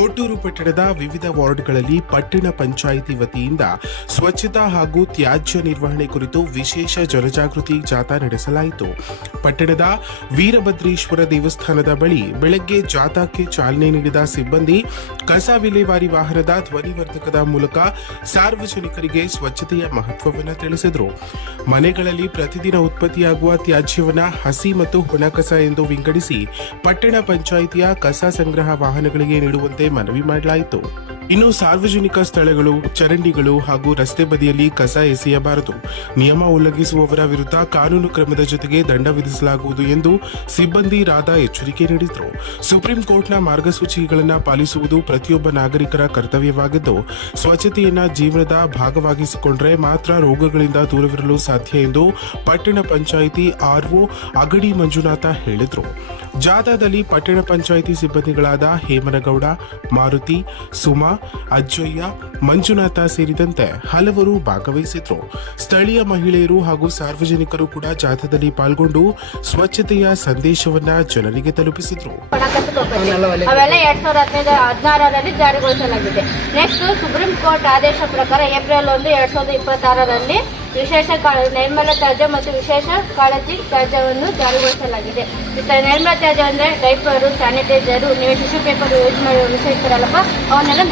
ಕೊಟ್ಟೂರು ಪಟ್ಟಣದ ವಿವಿಧ ವಾರ್ಡ್ಗಳಲ್ಲಿ ಪಟ್ಟಣ ಪಂಚಾಯಿತಿ ವತಿಯಿಂದ ಸ್ವಚ್ಛತಾ ಹಾಗೂ ತ್ಯಾಜ್ಯ ನಿರ್ವಹಣೆ ಕುರಿತು ವಿಶೇಷ ಜನಜಾಗೃತಿ ಜಾಥಾ ನಡೆಸಲಾಯಿತು. ಪಟ್ಟಣದ ವೀರಭದ್ರೇಶ್ವರ ದೇವಸ್ಥಾನದ ಬಳಿ ಬೆಳಗ್ಗೆ ಜಾಥಾಕ್ಕೆ ಚಾಲನೆ ನೀಡಿದ ಸಿಬ್ಬಂದಿ ಕಸ ವಿಲೇವಾರಿ ವಾಹನದ ಧ್ವನಿವರ್ಧಕದ ಮೂಲಕ ಸಾರ್ವಜನಿಕರಿಗೆ ಸ್ವಚ್ಛತೆಯ ಮಹತ್ವವನ್ನು ತಿಳಿಸಿದರು. ಮನೆಗಳಲ್ಲಿ ಪ್ರತಿದಿನ ಉತ್ಪತ್ತಿಯಾಗುವ ತ್ಯಾಜ್ಯವನ್ನ ಹಸಿ ಮತ್ತು ಒಣ ಕಸ ಎಂದು ವಿಂಗಡಿಸಿ ಪಟ್ಟಣ ಪಂಚಾಯಿತಿಯ ಕಸ ಸಂಗ್ರಹ ವಾಹನಗಳಿಗೆ ನೀಡುವಂತೆ ಮನವಿ ಮಾಡಲಾಯಿತು. ಇನ್ನು ಸಾರ್ವಜನಿಕ ಸ್ಥಳಗಳು, ಚರಂಡಿಗಳು ಹಾಗೂ ರಸ್ತೆ ಬದಿಯಲ್ಲಿ ಕಸ ಎಸೆಯಬಾರದು. ನಿಯಮ ಉಲ್ಲಂಘಿಸುವವರ ವಿರುದ್ಧ ಕಾನೂನು ಕ್ರಮದ ಜೊತೆಗೆ ದಂಡ ವಿಧಿಸಲಾಗುವುದು ಎಂದು ಸಿಬ್ಬಂದಿ ರಾಧಾ ಎಚ್ಚರಿಕೆ ನೀಡಿದರು. ಸುಪ್ರೀಂ ಕೋರ್ಟ್ನ ಮಾರ್ಗಸೂಚಿಗಳನ್ನು ಪಾಲಿಸುವುದು ಪ್ರತಿಯೊಬ್ಬ ನಾಗರಿಕರ ಕರ್ತವ್ಯವಾಗಿದ್ದು, ಸ್ವಚ್ಛತೆಯನ್ನ ಜೀವನದ ಭಾಗವಾಗಿಸಿಕೊಂಡರೆ ಮಾತ್ರ ರೋಗಗಳಿಂದ ದೂರವಿರಲು ಸಾಧ್ಯ ಎಂದು ಪಟ್ಟಣ ಪಂಚಾಯಿತಿ ಆರ್ಒ ಅಗಡಿ ಮಂಜುನಾಥ ಹೇಳಿದರು. ಜಾಥಾದಲ್ಲಿ ಪಟ್ಟಣ ಪಂಚಾಯಿತಿ ಸಿಬ್ಬಂದಿಗಳಾದ ಹೇಮನಗೌಡ, ಮಾರುತಿ, ಸುಮಾ, ಅಜ್ಜಯ್ಯ, ಮಂಜುನಾಥ ಸೇರಿದಂತೆ ಹಲವರು ಭಾಗವಹಿಸಿದ್ರು. ಸ್ಥಳೀಯ ಮಹಿಳೆಯರು ಹಾಗೂ ಸಾರ್ವಜನಿಕರು ಕೂಡ ಜಾಥಾದಲ್ಲಿ ಪಾಲ್ಗೊಂಡು ಸ್ವಚ್ಛತೆಯ ಸಂದೇಶವನ್ನ ಜನರಿಗೆ ತಲುಪಿಸಿದ್ರು. ಅವೆಲ್ಲ 2016ರಲ್ಲಿ ಜಾರಿಗೊಳಿಸಲಾಗಿದೆ. ನೆಕ್ಸ್ಟ್ ಸುಪ್ರೀಂ ಕೋರ್ಟ್ ಆದೇಶ ಪ್ರಕಾರ ಏಪ್ರಿಲ್ 1, 2026ರಲ್ಲಿ ವಿಶೇಷ ನೈರ್ಮಲ್ಯ ತ್ಯಾಜ್ಯ ಮತ್ತು ವಿಶೇಷ ಕಾಳಜಿ ತ್ಯಾಜ್ಯವನ್ನು ಜಾರಿಗೊಳಿಸಲಾಗಿದೆ. ನೈರ್ಮಲ್ಯ ತ್ಯಾಜ್ಯ ಅಂದ್ರೆ ಡೈಪರು, ಸ್ಯಾನಿಟೈಸರು, ನೀವು ಟಿಶ್ಯೂ ಪೇಪರ್ ಯೂಸ್ ಮಾಡಿ ವಿಷಯ ಇರ್ತಾರಲ್ಲಪ್ಪ ಅವನ್ನೆಲ್ಲ